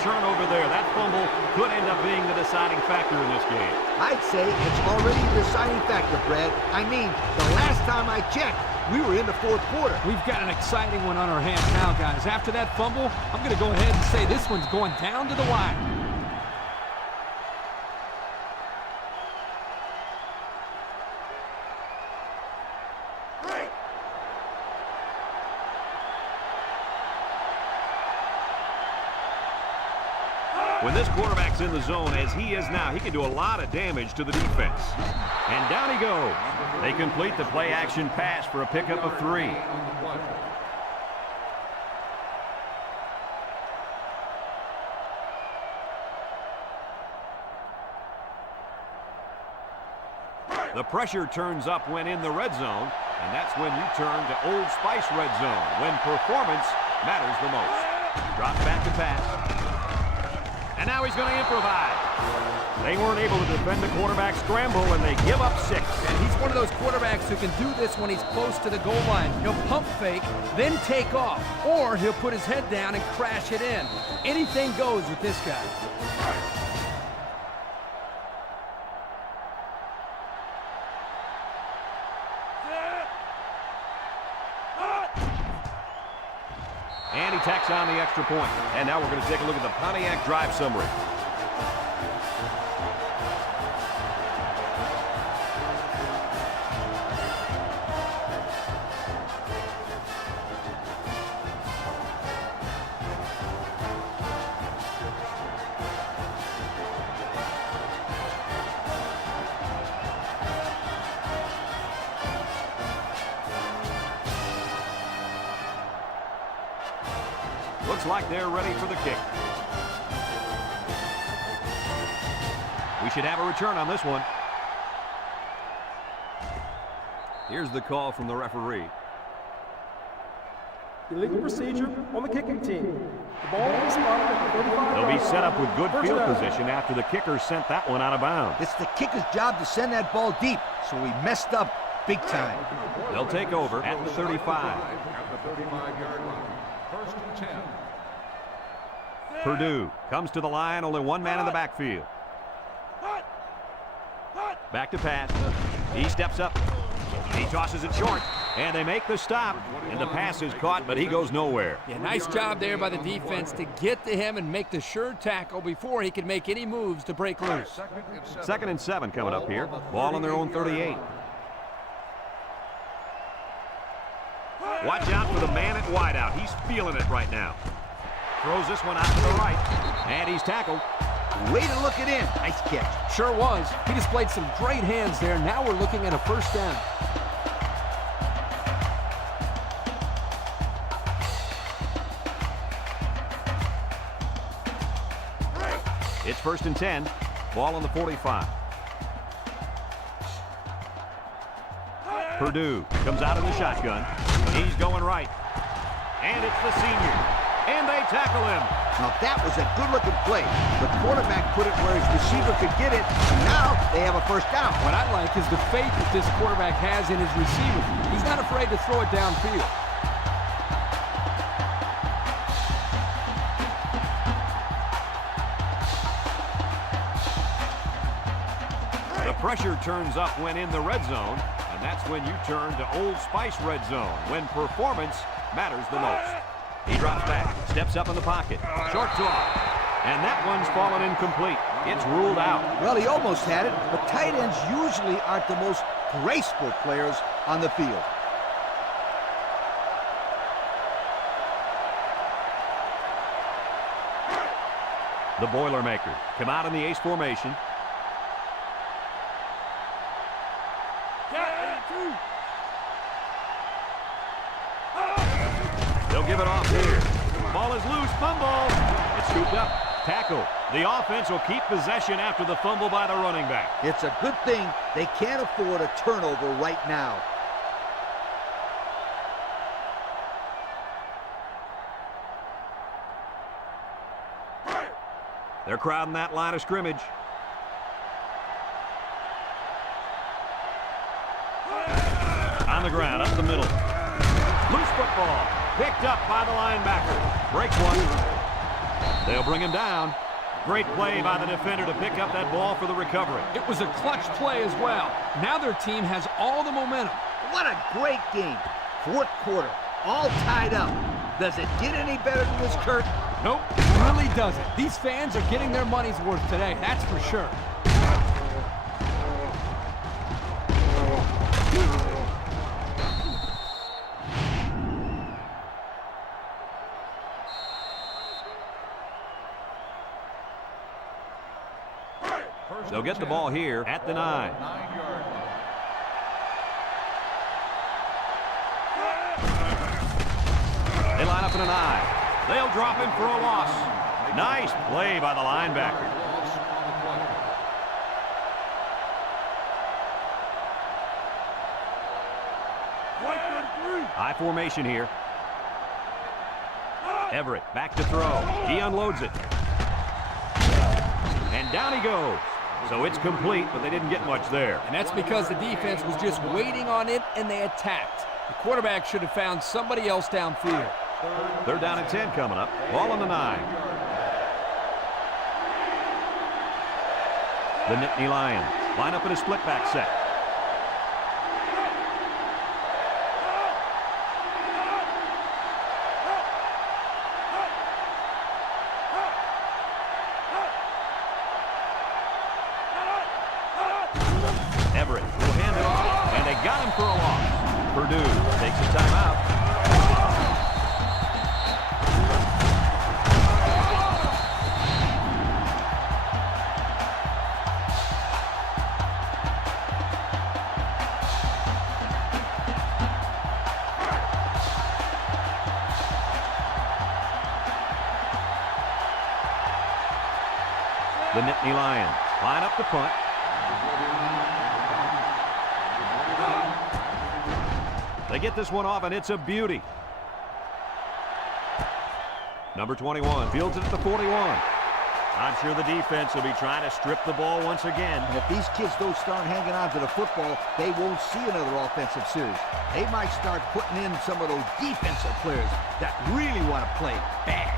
turnover there. That fumble could end up being the deciding factor in this game. I'd say it's already the deciding factor, Brad. I mean, the last time I checked, we were in the 4th quarter. We've got an exciting one on our hands now, guys. After that fumble, I'm going to go ahead and say this one's going down to the wire. When this quarterback's in the zone, as he is now, he can do a lot of damage to the defense. And down he goes. They complete the play-action pass for a pickup of 3. The pressure turns up when in the red zone, and that's when you turn to Old Spice red zone, when performance matters the most. Drops back to pass. And now he's going to improvise. They weren't able to defend the quarterback scramble, and they give up 6. And he's one of those quarterbacks who can do this when he's close to the goal line. He'll pump fake, then take off, or he'll put his head down and crash it in. Anything goes with this guy. And he tacks on the extra point. And now we're going to take a look at the Pontiac drive summary. Looks like they're ready for the kick. We should have a return on this one. Here's the call from the referee. Illegal procedure on the kicking team. The ball will be spotted at the 35. They'll be set up with good First field down. position after the kicker sent that one out of bounds. It's the kicker's job to send that ball deep, so he messed up big time. They'll take over at the 35. At the 35-yard line. First and 10. Purdue comes to the line, only one man in the backfield. Back to pass. He steps up. He tosses it short, and they make the stop. And the pass is caught, but he goes nowhere. Yeah, nice job there by the defense to get to him and make the sure tackle before he could make any moves to break loose. Second and 7 coming up here. Ball on their own 38. Watch out for the man at wideout. He's feeling it right now. Throws this one out to the right, and he's tackled. Way to look it in. Nice catch. Sure was. He displayed some great hands there. Now we're looking at a first down. It's first and 10. Ball on the 45. Purdue comes out in the shotgun. He's going right. And it's the senior. And they tackle him. Now that was a good-looking play. The quarterback put it where his receiver could get it, and now they have a first down. What I like is the faith that this quarterback has in his receiver. He's not afraid to throw it downfield. The pressure turns up when in the red zone, and that's when you turn to Old Spice red zone, when performance matters the most. He drops back, steps up in the pocket, short to him, and that one's fallen incomplete. It's ruled out. Well, he almost had it, but tight ends usually aren't the most graceful players on the field. The Boilermakers come out in the ace formation. They'll give it off here. Ball is loose. Fumble. It's scooped up. Tackle. The offense will keep possession after the fumble by the running back. It's a good thing they can't afford a turnover right now. They're crowding that line of scrimmage. On the ground, up the middle. Loose football. Picked up by the linebacker. Breaks one. They'll bring him down. Great play by the defender to pick up that ball for the recovery. It was a clutch play as well. Now their team has all the momentum. What a great game. Fourth quarter, all tied up. Does it get any better than this, Kurt? Nope, it really doesn't. These fans are getting their money's worth today, that's for sure. They'll get the ball here at the 9. 9-yard line. They line up in an I. They'll drop him for a loss. Nice play by the linebacker. Loss on the play. High formation here. Everett back to throw. He unloads it. And down he goes. So it's complete, but they didn't get much there. And that's because the defense was just waiting on it and they attacked. The quarterback should have found somebody else downfield. They're down at 10 coming up. Ball on the 9. The Nittany Lions line up in a split back set. Everett will hand it off, and they got him for a loss. Purdue takes a timeout. The Nittany Lions line up to punt. They get this one off, and it's a beauty. Number 21 fields it at the 41. I'm sure the defense will be trying to strip the ball once again. And if these kids don't start hanging on to the football, they won't see another offensive series. They might start putting in some of those defensive players that really want to play bad.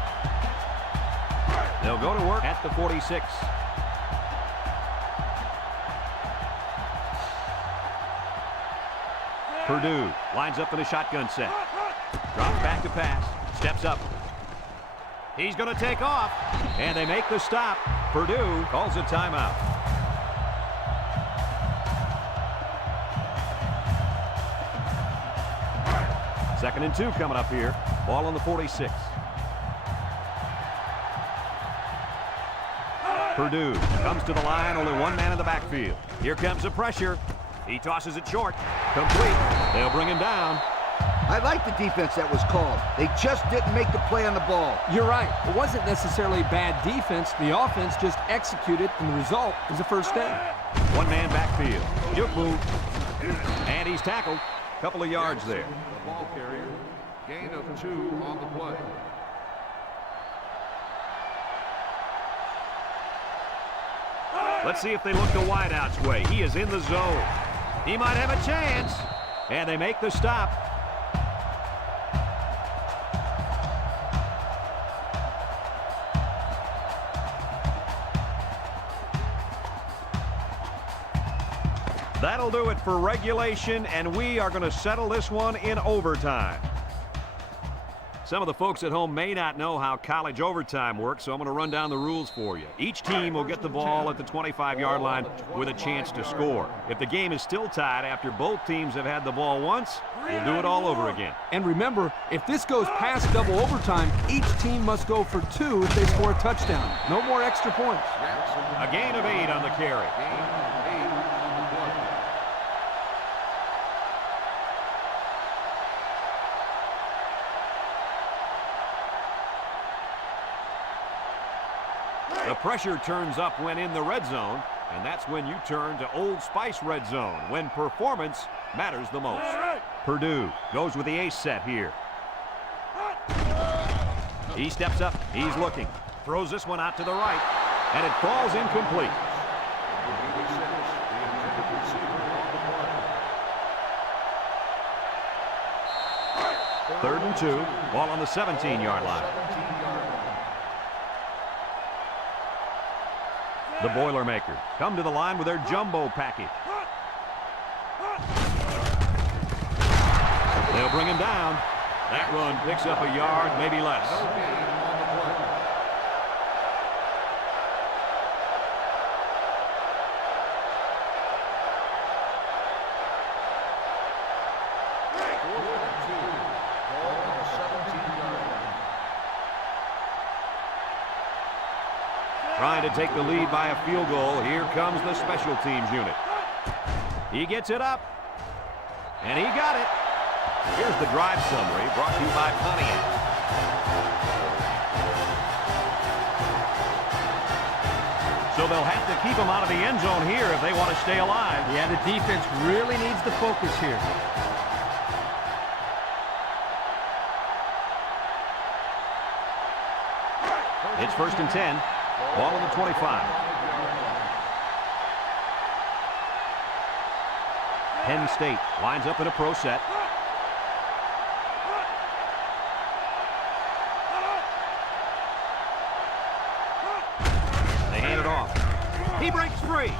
They'll go to work at the 46. Purdue lines up in a shotgun set. Drops back to pass. Steps up. He's going to take off. And they make the stop. Purdue calls a timeout. Second and 2 coming up here. Ball on the 46. Purdue comes to the line. Only one man in the backfield. Here comes the pressure. He tosses it short. Complete. They'll bring him down. I like the defense that was called. They just didn't make the play on the ball. You're right. It wasn't necessarily bad defense. The offense just executed, and the result is a first down. One man backfield. Juke move. And he's tackled. Couple of yards there. The ball carrier. Gain of 2 on the play. Let's see if they look the wideout's way. He is in the zone. He might have a chance. And they make the stop. That'll do it for regulation, and we are going to settle this one in overtime. Some of the folks at home may not know how college overtime works, so I'm going to run down the rules for you. Each team will get the ball at the 25-yard line with a chance to score. If the game is still tied after both teams have had the ball once, we'll do it all over again. And remember, if this goes past double overtime, each team must go for 2 if they score a touchdown. No more extra points. A gain of 8 on the carry. The pressure turns up when in the red zone, and that's when you turn to Old Spice red zone, when performance matters the most. Purdue goes with the ace set here. He steps up. He's looking. Throws this one out to the right, and it falls incomplete. Third and 2. Ball on the 17-yard line. The Boilermakers come to the line with their jumbo package. They'll bring him down. That run picks up a yard, maybe less. Trying to take the lead by a field goal. Here comes the special teams unit. He gets it up. And he got it. Here's the drive summary brought to you by Pontiac. So they'll have to keep him out of the end zone here if they want to stay alive. Yeah, the defense really needs to focus here. It's first and 10. Ball on the 25. Penn State lines up in a pro set. They hand it off. He breaks free.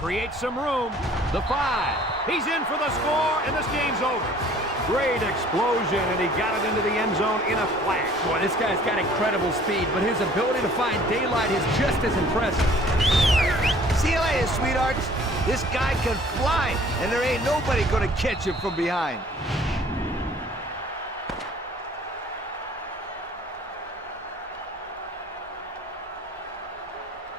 Creates some room. The 5. He's in for the score, and this game's over. Great explosion, and he got it into the end zone in a flash. Boy, this guy's got incredible speed, but his ability to find daylight is just as impressive. See you later, sweethearts. This guy can fly, and there ain't nobody going to catch him from behind.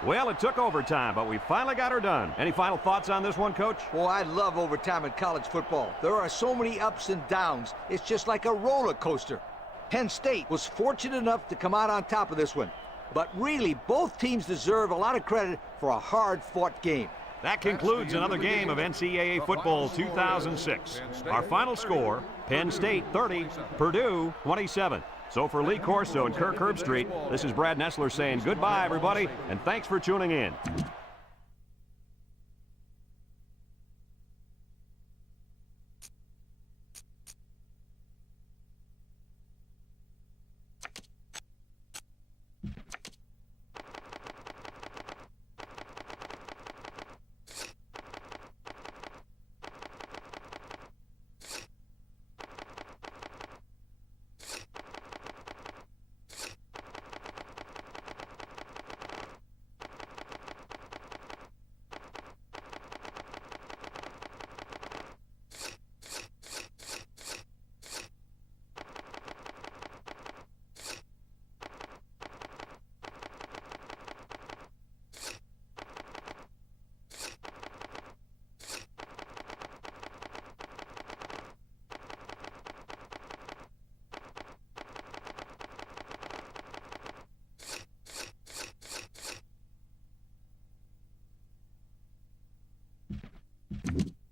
Well, it took overtime, but we finally got her done. Any final thoughts on this one, Coach? Well, I love overtime in college football. There are so many ups and downs. It's just like a roller coaster. Penn State was fortunate enough to come out on top of this one. But really, both teams deserve a lot of credit for a hard-fought game. That concludes another game of NCAA football 2006. Our final score, Penn State 30, Purdue 27. So for Lee Corso and Kirk Herbstreit, this is Brad Nessler saying goodbye, everybody, and thanks for tuning in.